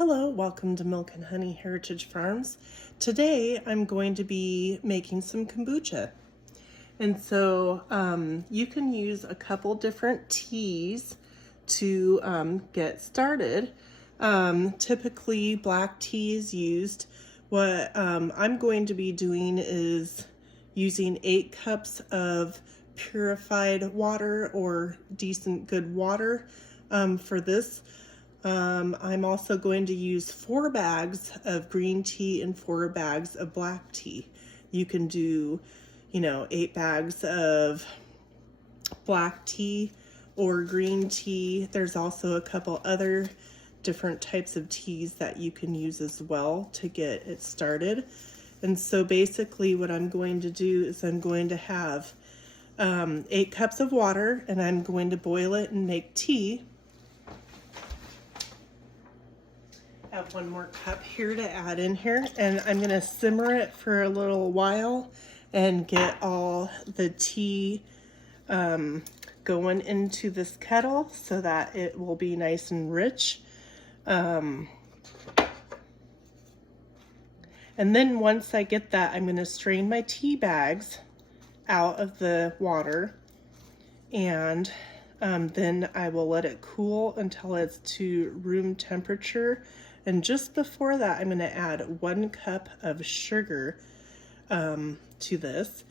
Hello, welcome to Milk and Honey Heritage Farms. Today I'm going to be making some kombucha. And so you can use a couple different teas to get started. Typically black tea is used. What I'm going to be doing is using 8 cups of purified water or decent good water for this. I'm also going to use 4 bags of green tea and 4 bags of black tea. You can do, 8 bags of black tea or green tea. There's also a couple other different types of teas that you can use as well to get it started. And so basically what I'm going to do is I'm going to have 8 cups of water, and I'm going to boil it and make tea. I have 1 more cup here to add in here, and I'm going to simmer it for a little while and get all the tea going into this kettle so that it will be nice and rich. And then once I get that, I'm going to strain my tea bags out of the water, and then I will let it cool until it's to room temperature. And just before that, I'm going to add 1 cup of sugar to this.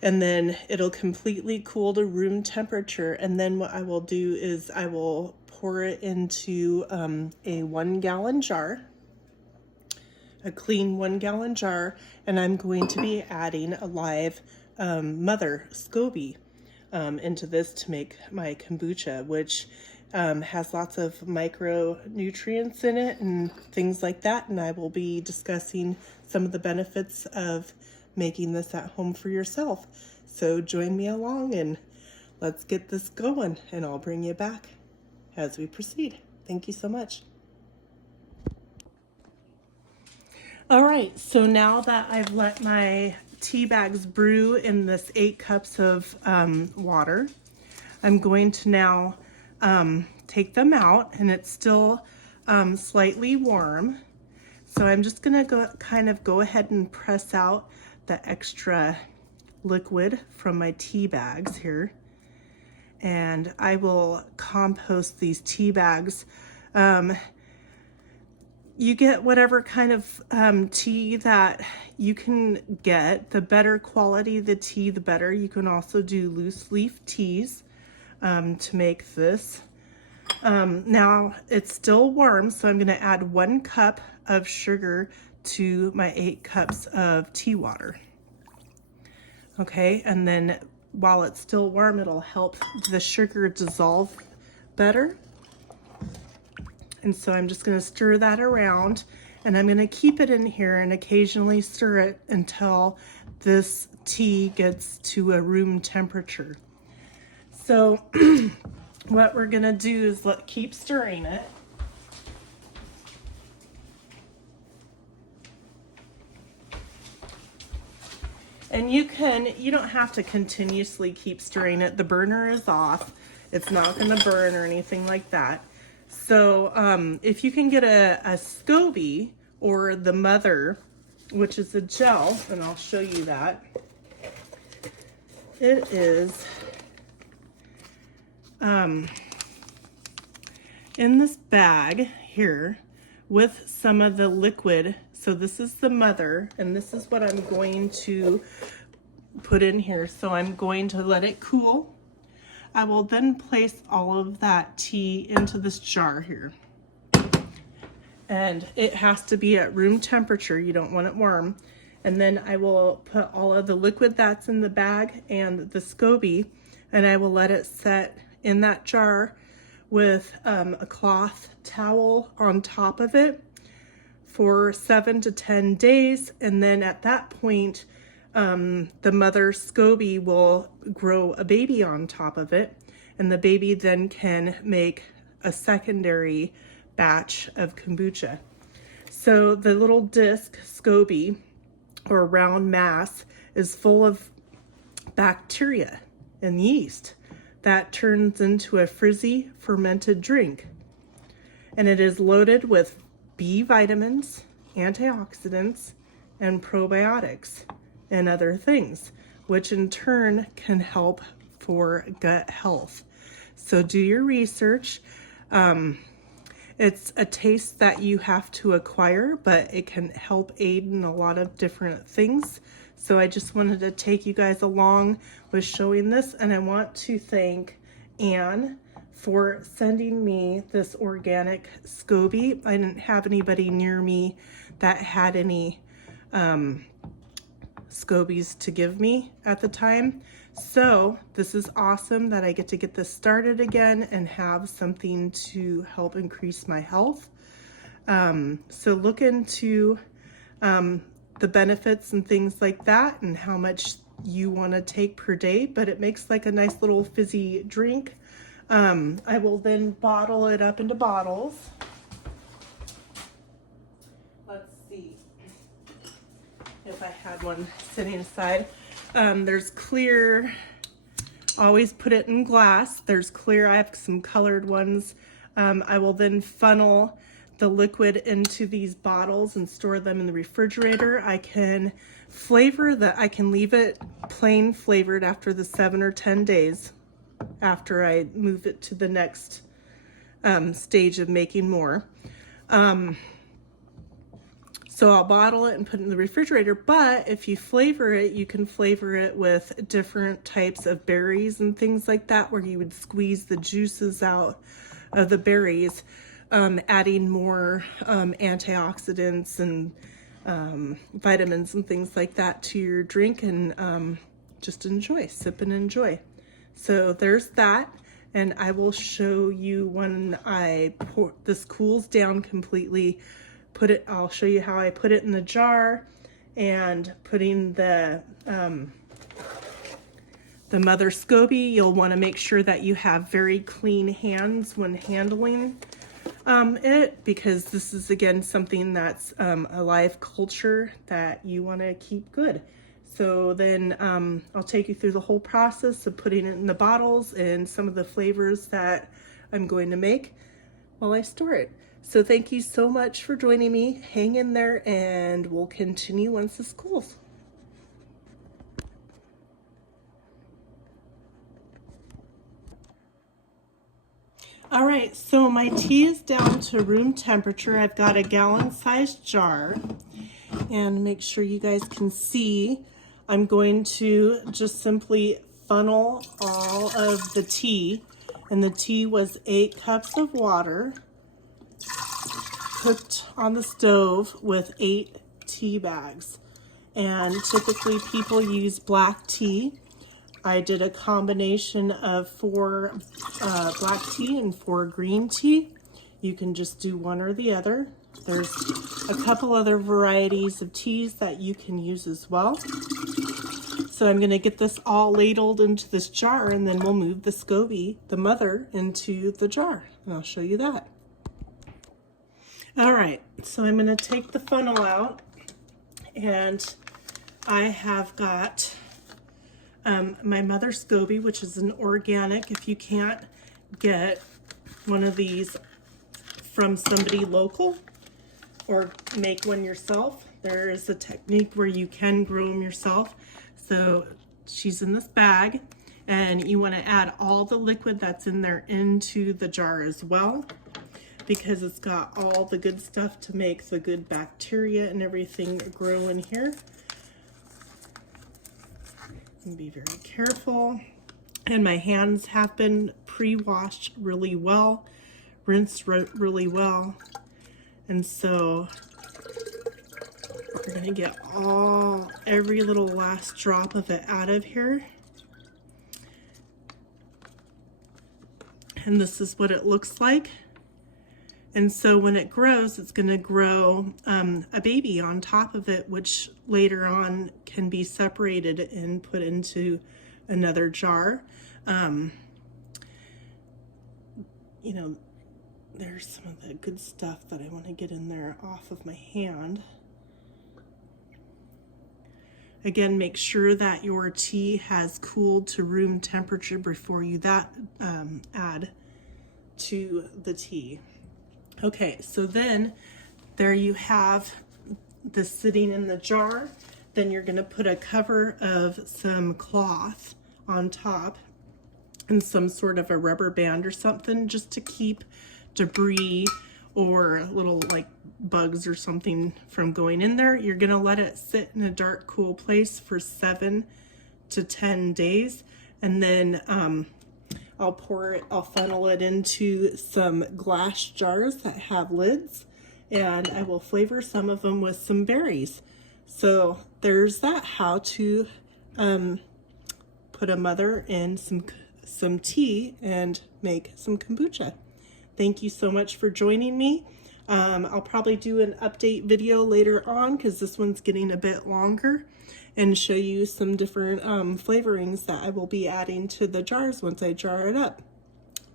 And then it'll completely cool to room temperature. And then what I will do is I will pour it into a 1-gallon jar, a clean 1-gallon jar. And I'm going to be adding a live mother SCOBY into this to make my kombucha, which has lots of micronutrients in it and things like that, and I will be discussing some of the benefits of making this at home for yourself. So join me along and let's get this going, and I'll bring you back as we proceed. Thank you so much. All right, so now that I've let my tea bags brew in this 8 cups of water, I'm going to now take them out, and it's still slightly warm. So I'm just gonna go ahead and press out the extra liquid from my tea bags here. And I will compost these tea bags. You get whatever kind of tea that you can get. The better quality the tea, the better. You can also do loose leaf teas to make this. Now it's still warm, so I'm going to add 1 cup of sugar to my 8 cups of tea water. Okay, and then while it's still warm, it'll help the sugar dissolve better. And so I'm just going to stir that around, and I'm going to keep it in here and occasionally stir it until this tea gets to a room temperature. So what we're going to do is keep stirring it. And you don't have to continuously keep stirring it. The burner is off. It's not going to burn or anything like that. So if you can get a SCOBY or the mother, which is a gel, and I'll show you that. It is in this bag here with some of the liquid. So this is the mother, and this is what I'm going to put in here. So I'm going to let it cool. I will then place all of that tea into this jar here. And it has to be at room temperature. You don't want it warm. And then I will put all of the liquid that's in the bag and the SCOBY, and I will let it set in that jar with a cloth towel on top of it for 7 to 10 days. And then at that point, the mother SCOBY will grow a baby on top of it, and the baby then can make a secondary batch of kombucha. So the little disc SCOBY, or round mass, is full of bacteria and yeast that turns into a frizzy fermented drink. And it is loaded with B vitamins, antioxidants, and probiotics, and other things, which in turn can help for gut health. So do your research. It's a taste that you have to acquire, but it can help aid in a lot of different things. So I just wanted to take you guys along with showing this, and I want to thank Anne for sending me this organic SCOBY. I didn't have anybody near me that had any SCOBYs to give me at the time. So this is awesome that I get to get this started again and have something to help increase my health. So look into the benefits and things like that and how much you want to take per day, but it makes like a nice little fizzy drink. I will then bottle it up into bottles. Let's see if I had one sitting aside. There's clear, always put it in glass. There's clear, I have some colored ones. I will then funnel the liquid into these bottles and store them in the refrigerator. I can flavor that, I can leave it plain flavored after the 7 or 10 days after I move it to the next stage of making more. So I'll bottle it and put it in the refrigerator, but if you flavor it, you can flavor it with different types of berries and things like that, where you would squeeze the juices out of the berries, adding more antioxidants and vitamins and things like that to your drink, and just enjoy, sip and enjoy. So there's that, and I will show you when I pour, this cools down completely. I'll show you how I put it in the jar, and putting the mother SCOBY, you'll want to make sure that you have very clean hands when handling it, because this is again something that's a live culture that you want to keep good. So then I'll take you through the whole process of putting it in the bottles and some of the flavors that I'm going to make while I store it. So thank you so much for joining me. Hang in there and we'll continue once this cools. All right, so my tea is down to room temperature. I've got a gallon-sized jar, and make sure you guys can see, I'm going to just simply funnel all of the tea, and the tea was 8 cups of water cooked on the stove with 8 tea bags. And typically people use black tea. I did a combination of 4 black tea and 4 green tea. You can just do one or the other. There's a couple other varieties of teas that you can use as well. So I'm going to get this all ladled into this jar, and then we'll move the SCOBY, the mother, into the jar, and I'll show you that. All right, so I'm going to take the funnel out, and I have got my mother SCOBY, which is an organic. If you can't get one of these from somebody local or make one yourself, there is a technique where you can grow them yourself. So she's in this bag, and you want to add all the liquid that's in there into the jar as well, because it's got all the good stuff to make the good bacteria and everything grow in here. And be very careful. And my hands have been pre-washed really well, rinsed really well. And so we're gonna get every little last drop of it out of here. And this is what it looks like. And so when it grows, it's going to grow a baby on top of it, which later on can be separated and put into another jar. You know, there's some of the good stuff that I want to get in there off of my hand. Again, make sure that your tea has cooled to room temperature before you add to the tea. Okay, so then there you have this sitting in the jar. Then you're going to put a cover of some cloth on top and some sort of a rubber band or something just to keep debris or little like bugs or something from going in there. You're going to let it sit in a dark, cool place for 7 to 10 days. And then I'll funnel it into some glass jars that have lids, and I will flavor some of them with some berries. So there's that, how to put a mother in some tea and make some kombucha. Thank you so much for joining me. I'll probably do an update video later on because this one's getting a bit longer, and show you some different flavorings that I will be adding to the jars once I jar it up.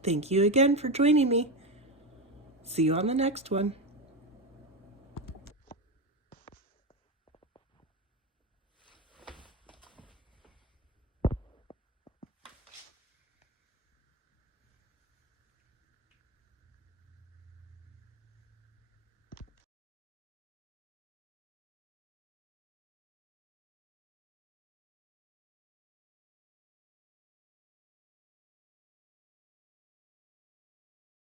Thank you again for joining me. See you on the next one.